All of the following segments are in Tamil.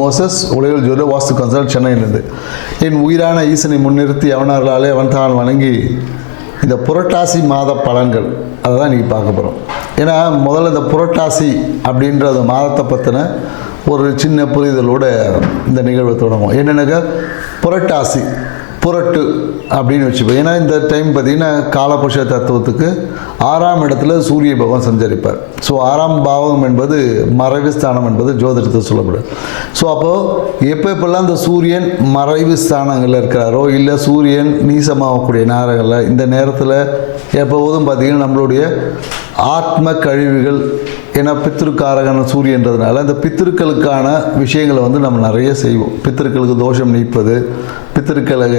மோசஸ் உலகில் ஜோதி வாஸ்து கன்சல்ட் சென்னையிலிருந்து. என் உயிரான ஈசனை முன்னிறுத்தி அவனார்களாலே அவன் தான் வணங்கி இந்த புரட்டாசி மாத பலன்கள். அதை தான் இன்றைக்கி பார்க்க போகிறோம் ஏன்னா முதல்ல இந்த புரட்டாசி அப்படின்ற அந்த மாதத்தை பற்றின ஒரு சின்ன புரிதலோட இந்த நிகழ்வை தொடங்கும் என்னென்னாக்கா புரட்டாசி. புரட்டு அப்படின்னு வச்சுப்போம். ஏன்னா இந்த டைம் பார்த்திங்கன்னா காலபுருஷ தத்துவத்துக்கு ஆறாம் இடத்துல சூரிய பகவான் சஞ்சரிப்பார். ஸோ ஆறாம் பாவம் என்பது மறைவு ஸ்தானம் என்பது ஜோதிடத்தில் சொல்லப்படும் ஸோ அப்போது எப்போ எப்பெல்லாம் இந்த சூரியன் மறைவு ஸ்தானங்களில் இருக்கிறாரோ இல்லை சூரியன் நீசமாகக்கூடிய நேரங்களில் இந்த நேரத்தில் எப்போதும் பார்த்திங்கன்னா நம்மளுடைய ஆத்ம கழிவுகள் ஏன்னா பித்திருக்காரகன சூரியன்றதுனால இந்த பித்திருக்களுக்கான விஷயங்களை வந்து நம்ம நிறைய செய்வோம். பித்திருக்களுக்கு தோஷம் நீப்பது பித்திருக்களுக்கு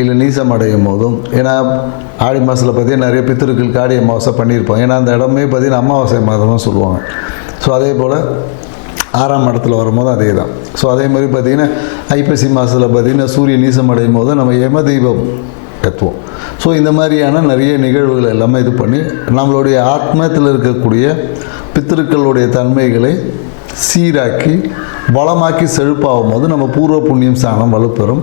இல்லை நீசம் அடையும் போதும். ஏன்னா ஆடி மாதத்தில் பார்த்தீங்கன்னா நிறைய பித்திருக்கள் காடி அமாவாசை பண்ணியிருப்பாங்க ஏன்னா அந்த இடமே பார்த்தீங்கன்னா அமாவாசை மாதமாக சொல்லுவாங்க. ஸோ அதே போல் ஆறாம் இடத்துல வரும்போது அதே தான். ஸோ அதே மாதிரி பார்த்திங்கன்னா ஐப்பசி மாதத்தில் பார்த்திங்கன்னா சூரிய நீசம் அடையும் போது நம்ம யம தெய்வம் கத்துவோம் ஸோ இந்த மாதிரியான நிறைய நிகழ்வுகள் எல்லாமே இது பண்ணி நம்மளுடைய ஆத்மத்தில் இருக்கக்கூடிய பித்திருக்களுடைய தன்மைகளை சீராக்கி வளமாக்கி செழுப்பாகும் போது நம்ம பூர்வ புண்ணியம் ஸ்தானம் வலுப்பெறும்.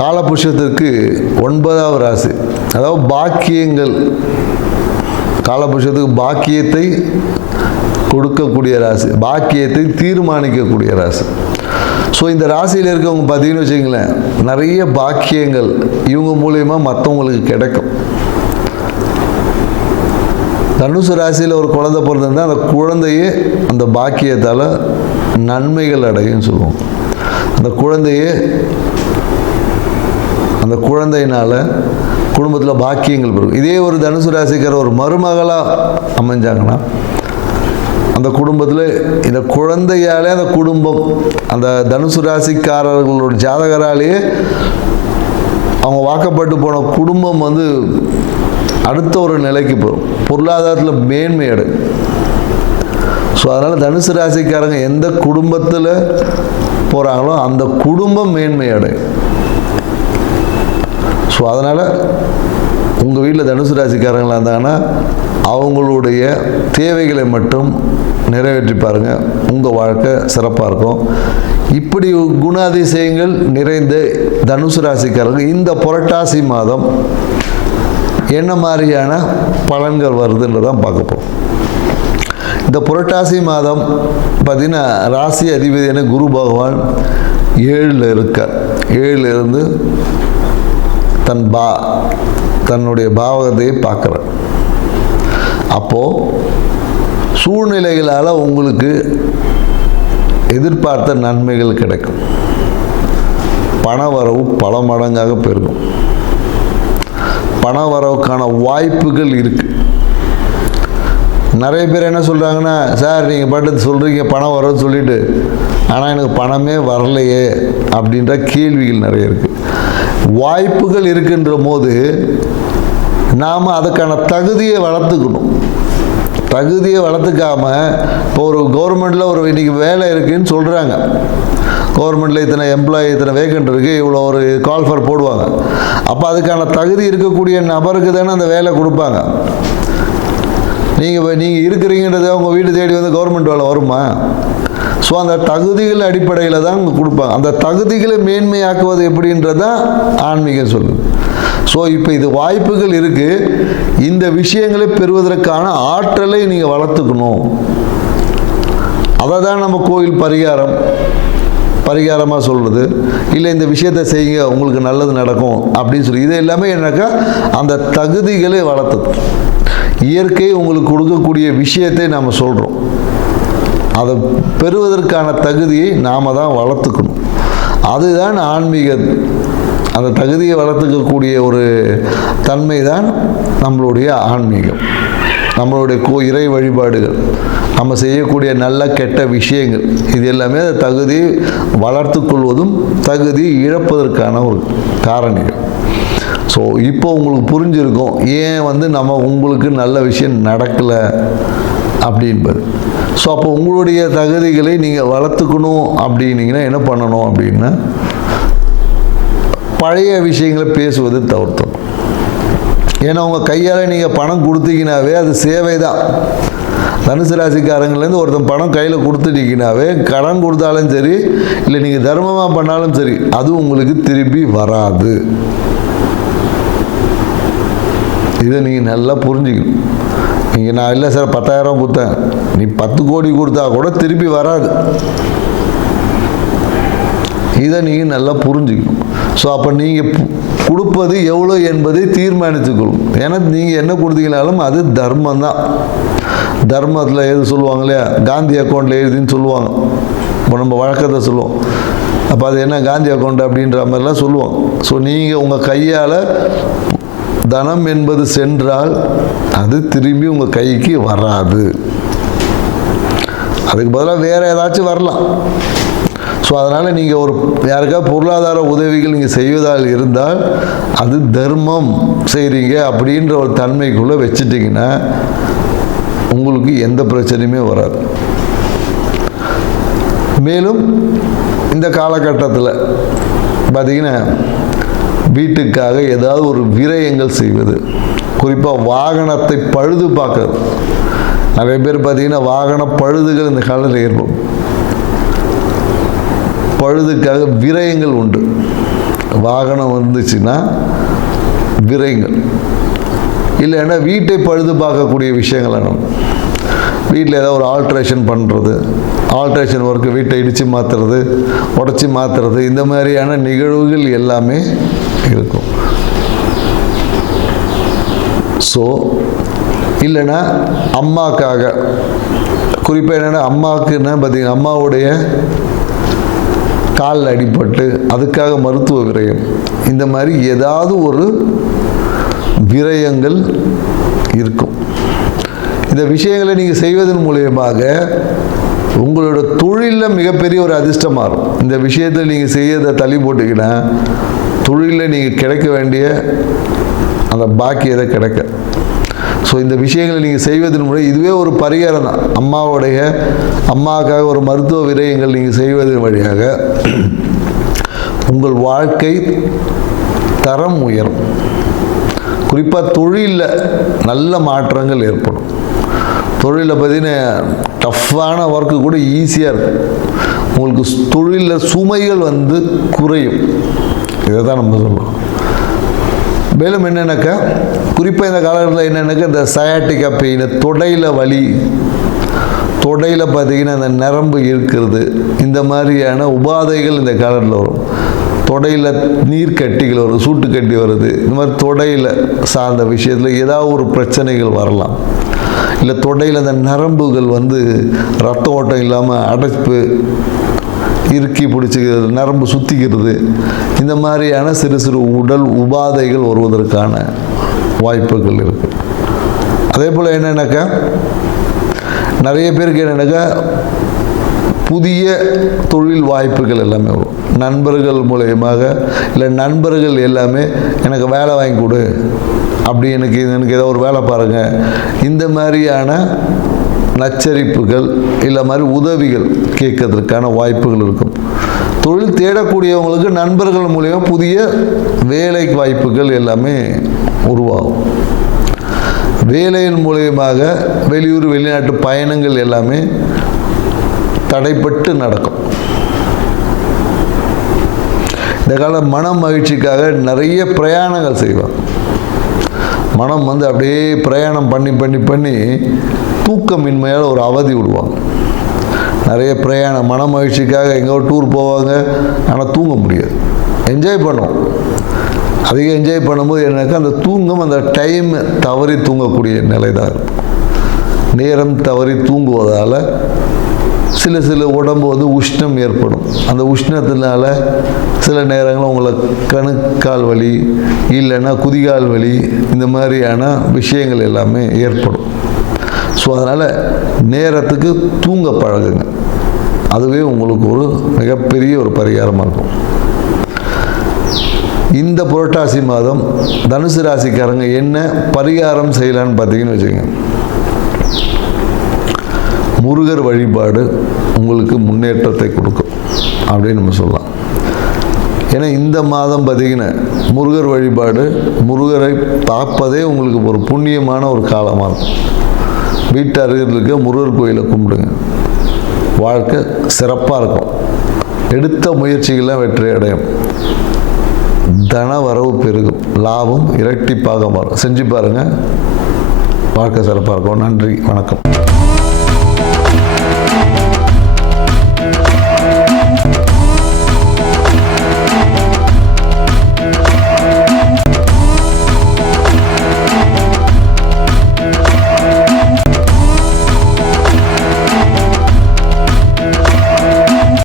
காலபுருஷத்திற்கு ஒன்பதாவது ராசி. அதாவது பாக்கியங்கள். காலபுருஷத்துக்கு பாக்கியத்தை கொடுக்கக்கூடிய ராசி. பாக்கியத்தை தீர்மானிக்கக்கூடிய ராசி. ஸோ இந்த ராசியில் இருக்கவங்க பார்த்தீங்கன்னு வச்சுங்களேன் நிறைய பாக்கியங்கள் இவங்க மூலயமா மற்றவங்களுக்கு கிடைக்கும். தனுசு ராசியில் ஒரு குழந்தை பிறந்திருந்தால் அந்த குழந்தையே அந்த பாக்கியத்தால் நன்மைகள் அடையும் சொல்லுவோம். அந்த குழந்தையே அந்த குழந்தையினால் குடும்பத்தில் பாக்கியங்கள் பெறும் இதே ஒரு தனுசு ராசிக்கார ஒரு மருமகளாக அமைஞ்சாங்கன்னா அந்த குடும்பத்தில் இந்த குழந்தையாலே அந்த குடும்பம் அந்த தனுசு ராசிக்காரர்களோட ஜாதகராலேயே அவங்க வாக்கப்பட்டு போன குடும்பம் வந்து அடுத்த ஒரு நிலைக்கு போகும். பொருளாதாரத்தில் மேன்மை அடை. ஸோ அதனால் தனுசு ராசிக்காரங்க எந்த குடும்பத்தில் போகிறாங்களோ அந்த குடும்பம் மேன்மை அடையும். ஸோ அதனால் உங்கள் வீட்டில் தனுசு ராசிக்காரங்களாக இருந்தாங்கன்னா அவங்களுடைய தேவைகளை மட்டும் நிறைவேற்றி பாருங்கள் உங்கள் வாழ்க்கை சிறப்பாக இருக்கும். இப்படி குணாதிசயங்கள் நிறைந்த தனுசு ராசிக்காரங்க இந்த புரட்டாசி மாதம் என்ன மாதிரியான பலன்கள் வருதுன்றதான் பார்க்க போகிறோம் இந்த புரட்டாசி மாதம் பார்த்திங்கன்னா ராசி அதிபதியான குரு பகவான் ஏழில் இருக்கார். ஏழில் இருந்து தன் பா தன்னுடைய பாவகத்தையே பார்க்குறேன். அப்போது சூழ்நிலைகளால் உங்களுக்கு எதிர்பார்த்த நன்மைகள் கிடைக்கும். பண வரவு பல மடங்காக பெருகும். பண வரவுக்கான வாய்ப்புகள் இருக்குது நிறைய பேர் என்ன சொல்கிறாங்கன்னா சார் நீங்கள் பாட்டு சொல்கிறீங்க பணம் வரும்னு சொல்லிட்டு. ஆனால் எனக்கு பணமே வரலையே அப்படின்ற கேள்விகள் நிறைய இருக்குது வாய்ப்புகள் இருக்குன்ற போது நாம் அதுக்கான தகுதியை வளர்த்துக்கணும். தகுதியை வளர்த்துக்காம இப்போ ஒரு கவர்மெண்ட்டில் ஒரு இன்னைக்கு வேலை இருக்குதுன்னு சொல்கிறாங்க கவர்மெண்ட்டில் இத்தனை எம்ப்ளாயி இத்தனை வேக்கண்ட் இருக்குது இவ்வளோ ஒரு கால் ஃபார் போடுவாங்க. அப்போ அதுக்கான தகுதி இருக்கக்கூடிய நபருக்கு தானே அந்த வேலை கொடுப்பாங்க. நீங்கள் நீங்கள் இருக்கிறீங்கன்றது உங்கள் வீடு தேடி வந்து கவர்மெண்ட் வேலை வருமா? ஸோ அந்த தகுதிகள் அடிப்படையில் தான் அவங்க கொடுப்பாங்க. அந்த தகுதிகளை மேன்மையாக்குவது எப்படின்றது தான் ஆன்மீகம் சொல்லுது. ஸோ இப்போ இது வாய்ப்புகள் இருக்குது இந்த விஷயங்களை பெறுவதற்கான ஆற்றலை நீங்கள் வளர்த்துக்கணும். அதை தான் நம்ம கோயில் பரிகாரம். பரிகாரமாக சொல்கிறது இல்லை இந்த விஷயத்தை செய்யுங்க உங்களுக்கு நல்லது நடக்கும் அப்படின்னு சொல்லி. இது எல்லாமே என்னக்கா? அந்த தகுதிகளை வளர்த்து இயற்கை உங்களுக்கு கொடுக்கக்கூடிய விஷயத்தை நாம் சொல்கிறோம் அதை பெறுவதற்கான தகுதியை நாம் தான் வளர்த்துக்கணும். அதுதான் ஆன்மீக அந்த தகுதியை வளர்த்துக்கக்கூடிய ஒரு தன்மை தான் நம்மளுடைய ஆன்மீகம். நம்மளுடைய கோ இறை வழிபாடுகள் நம்ம செய்யக்கூடிய நல்ல கெட்ட விஷயங்கள் இது எல்லாமே அந்த தகுதியை வளர்த்து கொள்வதும் தகுதி இழப்பதற்கான ஒரு காரணிகள். ஸோ இப்போ உங்களுக்கு புரிஞ்சிருக்கும் ஏன் வந்து நம்ம உங்களுக்கு நல்ல விஷயம் நடக்கலை அப்படின்பது. ஸோ அப்போ உங்களுடைய தகுதிகளை நீங்கள் வளர்த்துக்கணும் அப்படின்னீங்கன்னா என்ன பண்ணணும் அப்படின்னா பழைய விஷயங்களை பேசுவது தவிர்த்தணும். ஏன்னா உங்கள் கையால் நீங்கள் பணம் கொடுத்தீங்கனாவே அது சேவை தான் தனுசு ராசிக்காரங்கள்லேருந்து ஒருத்தன் பணம் கையில் கொடுத்துட்டீங்கனாவே கடன் கொடுத்தாலும் சரி இல்லை நீங்கள் தர்மமாக பண்ணாலும் சரி அது உங்களுக்கு திரும்பி வராது. இதை நீங்கள் நல்லா புரிஞ்சுக்கணும். நீங்கள் நான் இல்லை சார் பத்தாயிரம் கொடுத்தேன். நீ பத்து கோடி கொடுத்தா கூட திருப்பி வராது. இதை நீங்கள் நல்லா புரிஞ்சுக்கணும். ஸோ அப்போ நீங்கள் கொடுப்பது எவ்வளோ என்பதை தீர்மானித்துக்கொள்ளும் ஏன்னா நீங்கள் என்ன கொடுத்தீங்கனாலும் அது தர்மம் தான். தர்மத்தில் எது சொல்லுவாங்க இல்லையா? காந்தி அக்கௌண்ட்டில் எழுதின்னு சொல்லுவாங்க. இப்போ நம்ம வழக்கத்தை சொல்லுவோம். அப்போ அது என்ன? காந்தி அக்கௌண்ட் அப்படின்ற மாதிரிலாம் சொல்லுவோம் ஸோ நீங்கள் உங்கள் கையால் தனம் என்பது சென்றால் அது திரும்பி உங்கள் கைக்கு வராது. அதுக்கு பதிலாக வேறு ஏதாச்சும் வரலாம். ஸோ அதனால் நீங்கள் ஒரு யாருக்காவது பொருளாதார உதவிகள் நீங்கள் செய்வதால் இருந்தால் அது தர்மம் செய்கிறீங்க அப்படின்ற ஒரு தன்மைக்குள்ளே வச்சுட்டிங்கன்னா உங்களுக்கு எந்த பிரச்சனையுமே வராது. மேலும் இந்த காலகட்டத்தில் பார்த்தீங்கன்னா வீட்டுக்காக ஏதாவது ஒரு விரயங்கள் செய்வது. குறிப்பாக வாகனத்தை பழுது பார்க்கறது. நிறைய பேர் பார்த்தீங்கன்னா வாகன பழுதுகள் இந்த காலத்தில் ஏற்படும். பழுதுக்காக விரயங்கள் உண்டு. வாகனம் வந்துச்சுன்னா விரயங்கள். இல்லைன்னா வீட்டை பழுது பார்க்கக்கூடிய விஷயங்கள் என்ன வீட்டில் ஏதாவது ஒரு ஆல்ட்ரேஷன் பண்ணுறது ஆல்ட்ரேஷன் ஒர்க்கு வீட்டை இடித்து மாற்றுறது உடச்சி மாற்றுறது இந்த மாதிரியான நிகழ்வுகள் எல்லாமே இருக்கும். ஸோ இல்லைன்னா அம்மாக்காக குறிப்பாக என்னென்னா அம்மாவுக்குன்னா பார்த்தீங்கன்னா அம்மாவுடைய காலில் அடிபட்டு அதுக்காக மருத்துவ விரயம். இந்த மாதிரி ஏதாவது ஒரு விரயங்கள் இருக்கும். இந்த விஷயங்களை நீங்கள் செய்வதன் மூலியமாக உங்களோட தொழிலில் மிகப்பெரிய ஒரு அதிர்ஷ்டம் மாறும். இந்த விஷயத்தில் நீங்கள் செய்யறதை தள்ளி போட்டிங்கன்னா தொழிலில் நீங்கள் கிடைக்க வேண்டிய அந்த பாக்கியதை கிடைக்க. ஸோ இந்த விஷயங்களை நீங்கள் செய்வதன் மூலம் இதுவே ஒரு பரிகாரம் தான். அம்மாவுடைய அம்மாவுக்காக ஒரு மருத்துவ விரயங்கள் நீங்கள் செய்வதன் வழியாக உங்கள் வாழ்க்கை தரம் உயரும். குறிப்பாக தொழிலில் நல்ல மாற்றங்கள் ஏற்படும். தொழிலில் பார்த்தீங்கன்னா டஃப்பான ஒர்க்கு கூட ஈஸியாக இருக்கும் உங்களுக்கு தொழிலில் சுமைகள் வந்து குறையும். இதை தான் நம்ம சொல்லுவோம் மேலும் என்னென்னாக்கா குறிப்பாக இந்த காலகட்டத்தில் என்னென்னாக்கா இந்த சயாட்டிக்கா பெயின் தொடையில் வலி தொடையில் பார்த்தீங்கன்னா அந்த நரம்பு இருக்கிறது இந்த மாதிரியான உபாதைகள் இந்த காலத்தில் வரும். தொடையில் நீர் கட்டிகள் வரும் சூட்டு கட்டி வருது. இந்த மாதிரி தொடையில் சார்ந்த விஷயத்தில் ஏதாவது ஒரு பிரச்சனைகள் வரலாம். இல்லை தொடையில் அந்த நரம்புகள் வந்து ரத்த ஓட்டம் இல்லாமல் அடைப்பு இறுக்கி பிடிச்சிக்கிறது நரம்பு சுத்திக்கிறது இந்த மாதிரியான சிறு சிறு உடல் உபாதைகள் வருவதற்கான வாய்ப்புகள் இருக்குது அதே போல் என்னென்னாக்கா நிறைய பேருக்கு என்னென்னாக்கா புதிய தொழில் வாய்ப்புகள் எல்லாமே வரும். நண்பர்கள் மூலயமாக இல்லை நண்பர்கள் எல்லாமே எனக்கு வேலை வாங்கி கொடு அப்படி எனக்கு எனக்கு ஏதோ ஒரு வேலை பாருங்கள் இந்த மாதிரியான நச்சரிப்புகள் இல்லை மாதிரி உதவிகள் கேட்கறதுக்கான வாய்ப்புகள் இருக்கும். தொழில் தேடக்கூடியவங்களுக்கு நண்பர்கள் மூலயமா புதிய வேலை வாய்ப்புகள் எல்லாமே உருவாகும். வேலையின் மூலியமாக வெளியூர் வெளிநாட்டு பயணங்கள் எல்லாமே தடைப்பட்டு நடக்கும். இந்த கால மன மகிழ்ச்சிக்காக நிறைய பிரயாணங்கள் செய்வாங்க. மனம் வந்து அப்படியே பிரயாணம் பண்ணி பண்ணி பண்ணி தூக்கமின்மையால் ஒரு அவதி விடுவாங்க. நிறைய பிரயாணம் மன மகிழ்ச்சிக்காக எங்கோ டூர் போவாங்க. ஆனால் தூங்க முடியாது. என்ஜாய் பண்ணுவோம் அதிகம் என்ஜாய் பண்ணும்போது எனக்கு அந்த தூங்கம் அந்த டைம் தவறி தூங்கக்கூடிய நிலை தான் இருக்கும். நேரம் தவறி தூங்குவதால் சில சில உடம்பு வந்து உஷ்ணம் ஏற்படும். அந்த உஷ்ணத்தினால சில நேரங்களில் உங்களை கணுக்கால் வலி இல்லைன்னா குதிகால் வலி இந்த மாதிரியான விஷயங்கள் எல்லாமே ஏற்படும். ஸோ அதனால் நேரத்துக்கு தூங்க பழகுங்க. அதுவே உங்களுக்கு ஒரு மிகப்பெரிய ஒரு பரிகாரமாக இருக்கும். இந்த புரட்டாசி மாதம் தனுசு ராசிக்காரங்க என்ன பரிகாரம் செய்யலான்னு பார்த்தீங்கன்னு வச்சுக்கோங்க. முருகர் வழிபாடு உங்களுக்கு முன்னேற்றத்தை கொடுக்கும். அப்படின்னு நம்ம சொல்லலாம். ஏன்னா இந்த மாதம் பார்த்திங்கன்னா முருகர் வழிபாடு முருகரை பார்ப்பதே உங்களுக்கு ஒரு புண்ணியமான ஒரு காலமாக இருக்கும். வீட்டு அருகில் இருக்க முருகர் கோயிலை கும்பிடுங்க. வாழ்க்கை சிறப்பாக இருக்கும். எடுத்த முயற்சிகள்லாம் வெற்றி அடையும். தன வரவு பெருகும். லாபம் இரட்டிப்பாக மாறும். செஞ்சு பாருங்கள் வாழ்க்கை சிறப்பாக இருக்கும். நன்றி. வணக்கம்.